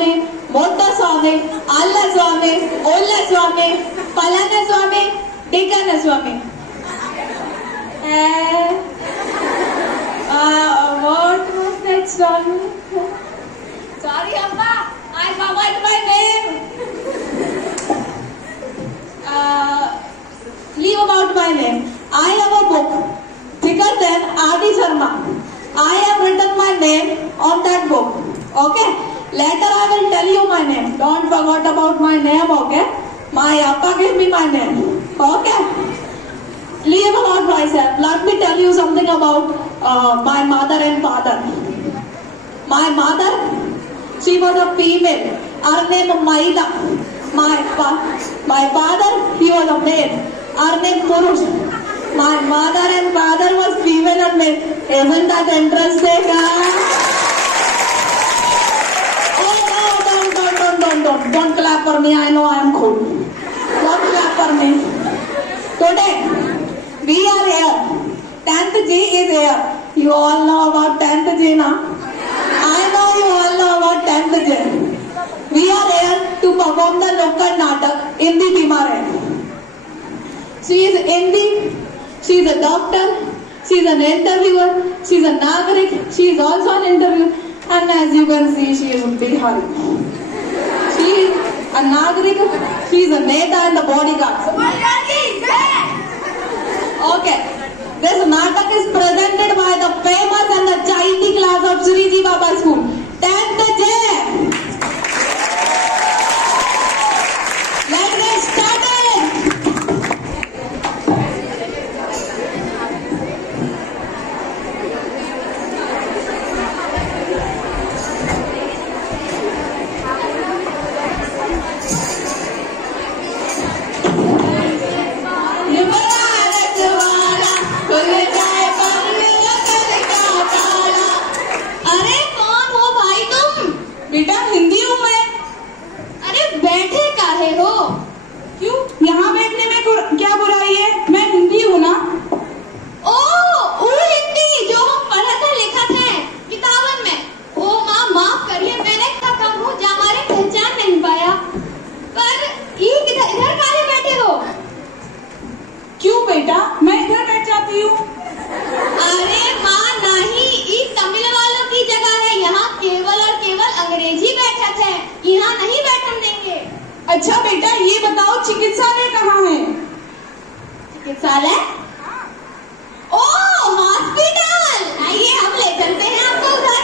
स्वामी, मोठा स्वामी, आल्ला स्वामी, ओल्ला स्वामी, पलाना स्वामी, ढिकाना स्वामी. What was that Swami? Sorry, Amma, I forgot my name. Leave about my name. I have a book thicker than R.D. Sharma. I have written my name on that book. Okay? Later I will tell you my name. Don't forget about my name. Okay? My Appa gave me my name. Okay? Leave about myself. Let me tell you something about my mother and father. My mother, she was a female. Her name Maida. My father, he was a male. Her name Purush. My mother and father was female and male. Isn't that interesting? Oh no! Don't clap for me. I know I am cool. Don't clap for me. Today, we are here. 10th G is here. You all know about 10th G now? I know you all know about 10th G. We are here to perform the Nukkad Natak Indi Bimar Hai. She is Indi. She is a doctor. She is an interviewer. She is a Nagarik. She is also an interviewer. And as you can see, she is Bihari. She is a Nagarik. She is a Neta and the bodyguard. Okay. This Natak is presented by the famous and the charity class of Shri Ji Baba School. 10th J. Let's get started. बेटा हिंदी हूँ मैं. अरे बैठे काहे हो? क्यों? यहाँ बैठने में क्या बुराई है? मैं हिंदी हूँ ना. ओ हिंदी जो हम पढ़ा था लिखा था किताबन में. ओ माँ माफ करिए, मैंने क्या कहूँ हमारे पहचान नहीं पाया. पर ये इधर काहे बैठे हो? क्यों बेटा? मैं इधर बैठ जाती हूँ. अरे माँ नहीं, ये तमिल वालों की जगह है. यहाँ केवल और केवल अंग्रेजी बैठक है. यहाँ नहीं बैठन देंगे. अच्छा बेटा ये बताओ चिकित्सालय कहाँ है? चिकित्सालय? ओ हॉस्पिटल. आइए हम ले चलते हैं आपको उधर.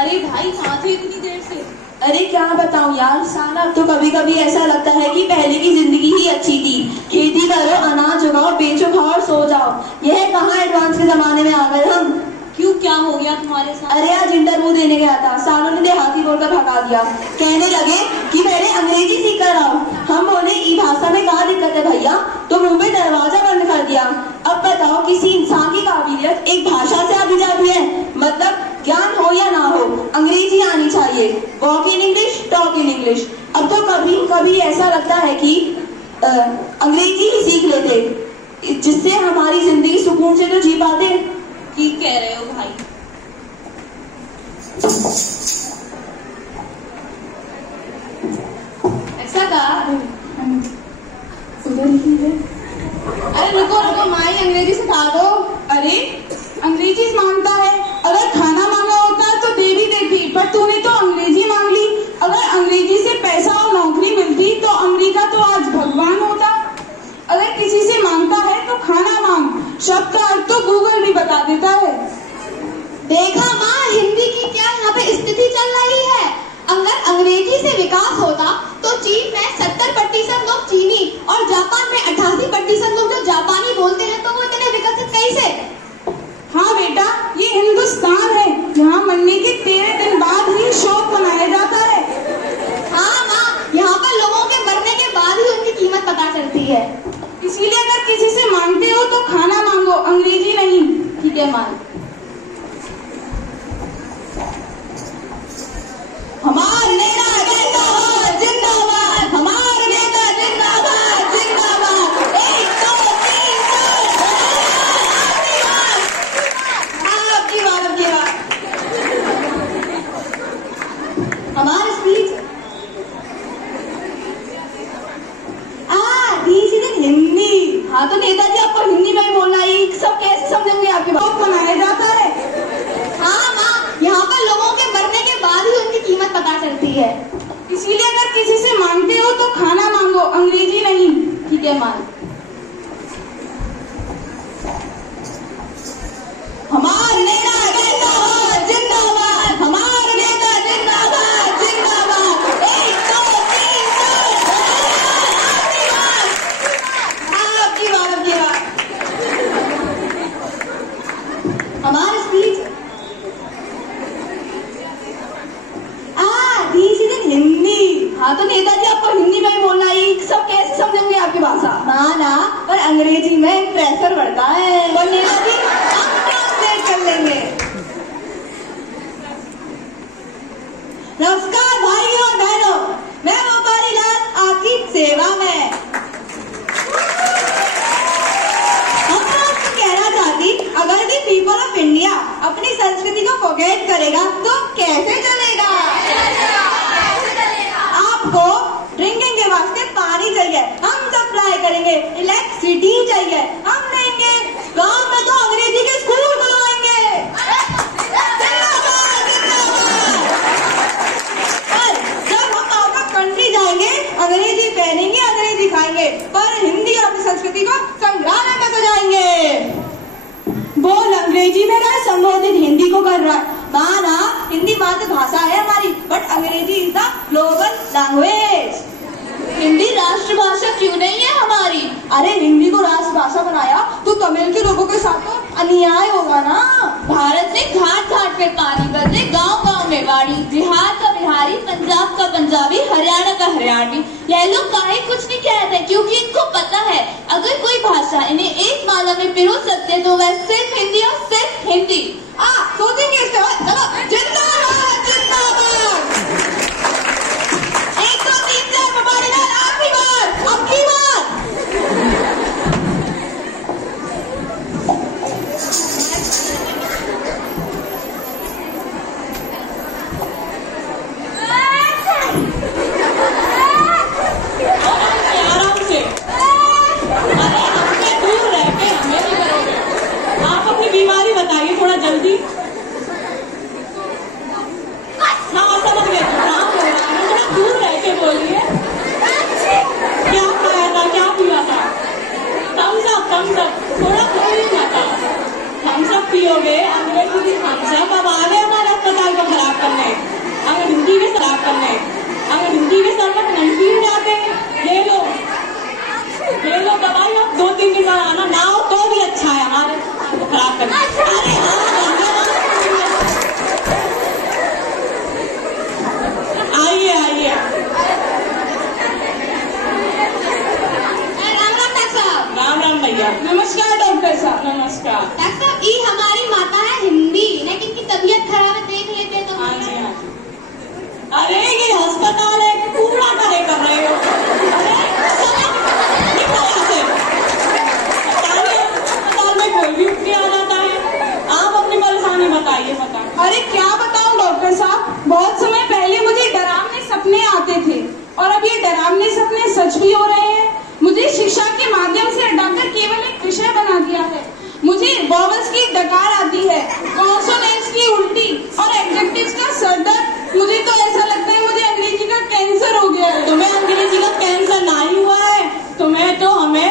अरे भाई कहाँ थे इतनी देर से? अरे क्या बताऊं यार, साला तो कभी कभी ऐसा लगता है कि पहले की जिंदगी ही अच्छी थी. खेती करो, अनाज उगाओ, बेचो, खाओ और सो जाओ. यह कहाँ एडवांस के जमाने में आ गए हम. क्यों, क्या हो गया तुम्हारे साथ? अरे आज इंटरव्यू देने गया था. सालों ने देहाती बोलकर भगा दिया. कहने लगे कि पहले अंग्रेजी सीख कर आओ. हम बोले ई भाषा में क्या दिक्कत है भैया, तो मुंह पे दरवाजा बंद कर दिया. अब बताओ किसी इंसान की काबिलियत एक भाषा से आगे जाती है. मतलब ज्ञान हो या ना हो, अंग्रेजी आनी चाहिए. Walk in English, talk in English. अब तो कभी कभी ऐसा लगता है कि अंग्रेजी ही सीख लेते, जिससे हमारी जिंदगी सुकून से तो जी पाते. ठीक कह रहे हो भाई. ऐसा का उधर ही है. अरे रुको माई अंग्रेजी सिखा दो. अरे अंग्रेजी मांगता है. अगर खाना मांगा होता तो दे भी देती, पर तूने तो अंग्रेजी मांग ली. अगर अंग्रेजी से पैसा और नौकरी मिलती तो अमेरिका तो आज भगवान होता. अगर किसी से मांगता है तो खाना मांग, शब्द का अर्थ तो गूगल भी बता देता है. देखा माँ, हिंदी की क्या यहाँ पे स्थिति चल रही है. अगर अंग्रेजी से विकास होता तो चीन में 70% लोग चीनी और जापान में 88% लोग जो जापानी बोलते हैं, तो वो इतने विकसित कैसे? हाँ बेटा, ये हिंदुस्तान है. यहाँ मरने के 13 दिन बाद ही शोक मनाया जाता है. हाँ माँ, यहाँ पर लोगों के मरने के बाद ही उनकी कीमत पता चलती है. इसलिए अगर किसी से मांगते हो तो खाना मांगो, अंग्रेजी नहीं. ठीक है माँ. हमारा जिंदाबाद जिंदाबाद. होती है। इसीलिए अगर किसी से मांगते हो तो खाना मांगो, अंग्रेजी नहीं। ठीक है मान। हमारे नेता जिंदाबाद जिंदाबाद, हमारे नेता जिंदाबाद जिंदाबाद। 1 2 3 4 आपकी बात। हमारी स्पीच हिंदी। हाँ तो नेताजी आपको हिंदी में ही बोलना है, सब कैसे समझेंगे आपकी भाषा? ना पर अंग्रेजी में प्रेशर बढ़ता है। और नेताजी हम ट्रांसलेट कर लेंगे। नमस्कार भाइयों और बहनों, मैं व्यापारी लाल आपकी सेवा में। हम आपको कहना चाहती, अगर दी पीपल ऑफ इंडिया अपनी संस्कृति को फॉरगेट करेगा तो कैसे चलेगा? आपको ड्रिंकिंग के वास्ते पानी चाहिए, हम सप्लाई करेंगे। इलेक्ट्रिसिटी चाहिए, हम देंगे। गांव में तो अंग्रेजी के स्कूल खुलवाएंगे। पर जब हम आउट ऑफ कंट्री जाएंगे, अंग्रेजी पहनेंगे, अंग्रेजी खाएंगे, पर हिंदी और अपनी संस्कृति को संग्रहालय में सजाएंगे। बोल अंग्रेजी में रहा, संबोधित हिंदी को कर रहा है। माना हिंदी मातृभाषा है हमारी, बट अंग्रेजी is the global language. Hindi राष्ट्रभाषा क्यों नहीं है हमारी? अरे हिंदी को राष्ट्रभाषा बनाया तो तमिल के लोगों के साथ तो अन्याय होगा ना। भारत में घाट घाट पे पानी बदले, गांव गांव में वाड़ी, बिहार का बिहारी, पंजाब का पंजाबी, हरियाणा का हरियाणवी। यह लोग काहे कुछ नहीं कहते, क्योंकि इनको पता है अगर कोई भाषा इन्हें एक माला में पिरो सकते तो वह सिर्फ हिंदी और सिर्फ हिंदी। सोचेंगे इसके बाद। चलो जिंदाबाद जिंदाबाद। 1 2 3 4 व्यापारी लाल आपकी बात, आपकी बात। आराम से। अरे हमसे दूर रह के हमें भी करोगे। आप अपनी बीमारी बताइए थोड़ा जल्दी। हाँ समझ गए, थोड़ा दूर रह के बोलिए। क्या खाया था, क्या पिया था? थम्स अप, थोड़ा बोलिए ना था। थम्स अप पियोगे, अंग्रेजी की थम्स अप। अब आ गए हमारे अस्पताल को खराब करने, अगर हिंदी में खराब करने। अगर हिंदी में शरबत नहीं पी जाते, ले लो दवाई। अब 2-3 दिन बाद आना ना हो तो भी अच्छा है, हमारे खराब करना। अरे आइए। राम भैया। नमस्कार डॉक्टर साहब। नमस्कार डॉक्टर साहब, ये हमारी माता है हिंदी, लेकिन इनकी तबीयत खराब है, देख लेते तो। हाँ जी। अरे ये अस्पताल है, पूरा करे कर रहे हो। अस्पताल में कोई भी उठ के आ जाता है। आप अपनी परेशानी बताइए। अरे क्या बताऊं डॉक्टर साहब, बहुत समय पहले मुझे डरावने सपने आते थे और अब ये डरावने सपने सच भी हो रहे हैं। मुझे शिक्षा के माध्यम से हटाकर केवल एक विषय बना दिया है। मुझे वॉवल्स की डकार आती है, कॉन्सोनेंट्स की उल्टी और एडजेक्टिव्स का सरदर्द। मुझे तो ऐसा लगता है मुझे अंग्रेजी का कैंसर हो गया है। तुम्हें अंग्रेजी का कैंसर नहीं हुआ है, तुम्हें तो हमें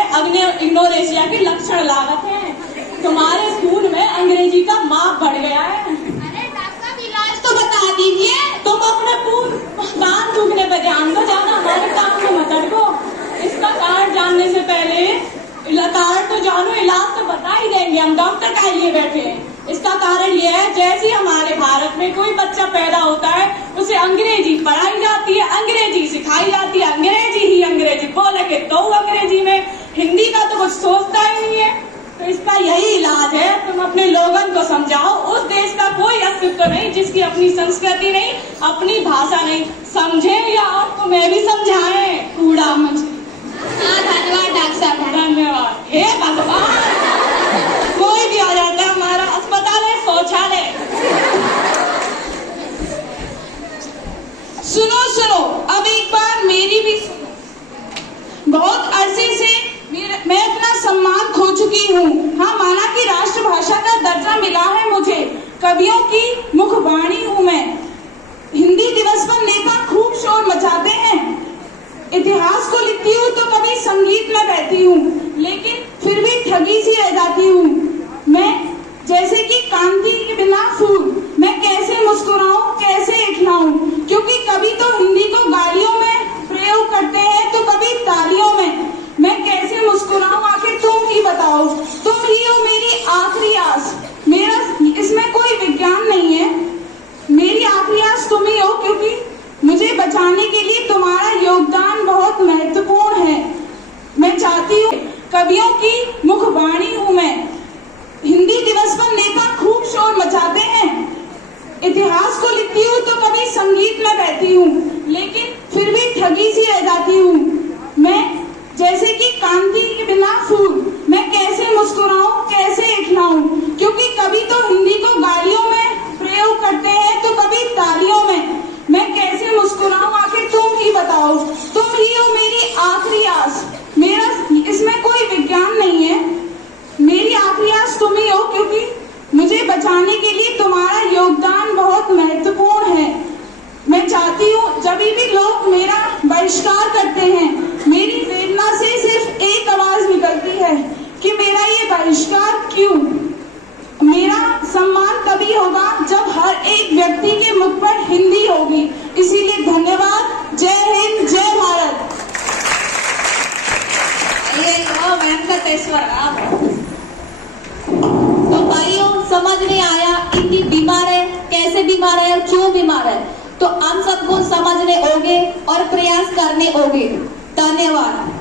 इग्नोरेशिया के लक्षण लागत हैं। तुम्हारे खून में अंग्रेजी का माप बढ़ गया है। अरे डॉक्टर साहब, इलाज तो बता दीजिए। तुम अपने कान सूखने पे ध्यान दो, जाना हमारे काम में मत अड़को। इसका कारण जानने से पहले कारण तो जानो, इलाज तो बता ही देंगे। हम डॉक्टर का लिए बैठे हैं। इसका कारण यह है, जैसे हमारे भारत में कोई बच्चा पैदा होता है उसे अंग्रेजी पढ़ाई जाती है, अंग्रेजी सिखाई जाती है, अंग्रेजी बोलेंगे तो अंग्रेजी में, हिंदी का तो कुछ सोचता ही नहीं है। तो इसका यही इलाज है, तुम अपने लोगन को समझाओ उस देश का कोई अस्तित्व नहीं जिसकी अपनी संस्कृति नहीं, अपनी भाषा नहीं। समझे या आपको मैं भी समझाएं? कूड़ा मछली। धन्यवाद डॉक्टर साहब, धन्यवाद। हे भगवान, कोई भी आ जाता है। हमारा अस्पताल है शौचालय। सुनो, अब एक बार मेरी भी सुनो। बहुत अरसे से मैं अपना सम्मान खो चुकी हूँ। हाँ, माना कि राष्ट्रभाषा का दर्जा मिला है मुझे, कवियों की मुखवाणी हूँ मैं। हिंदी दिवस पर नेता बहती हूँ, लेकिन फिर भी ठगी सी रह जाती हूँ। मैं जैसे कि कांति के बिना फूल, मैं कैसे मुस्कुराऊं, कैसे इखलाऊं, क्योंकि कभी तो हिंदी को गालियों में प्रयोग करते हैं तो कभी तालियों में। मैं कैसे मुस्कुराऊं, आखिर तुम ही बताओ। तुम ही हो मेरी आखिरी आस, मेरा इसमें कोई विज्ञान नहीं है। मेरी आखिरी आस तुम ही हो, क्योंकि मुझे बचाने के लिए तुम्हारा योगदान बहुत महत्वपूर्ण है। मैं चाहती हूँ, कवियों की मुखवाणी हूँ मैं। हिंदी दिवस पर नेता खूब शोर मचाते हैं, इतिहास को लिखती हूँ तो कभी संगीत में बहती हूँ, लेकिन फिर भी ठगी सी रह जाती हूँ। मैं जैसे कि कांति के बिना फूल, मैं कैसे मुस्कुराऊं, कैसे इखलाऊं, क्योंकि कभी तो हिंदी को गालियों में प्रयोग करते हैं तो कभी तालियों में। मैं कैसे मुस्कुराऊं, आखिर तुम ही बताओ। तुम ही हो मेरी आखिरी आस, मेरा इसमें कोई विज्ञान नहीं है। मेरी आखिरी आस तुम ही हो, क्योंकि मुझे बचाने के लिए तुम्हारा योगदान बहुत महत्वपूर्ण है। मैं चाहती हूँ, जब भी लोग मेरा बहिष्कार करते हैं, मेरी वेदना से सिर्फ एक आवाज निकलती है कि मेरा ये बहिष्कार क्यों। मेरा सम्मान तभी होगा जब हर एक व्यक्ति के मुख पर हिंदी होगी। इसीलिए धन्यवाद। जय हिंद, जय भारत। ये वेंकटेश्वर तो भाइयों, समझ में आया हिंदी बीमार है, कैसे बीमार है और क्यों बीमार है। तो हम सबको समझने होंगे और प्रयास करने होंगे। धन्यवाद।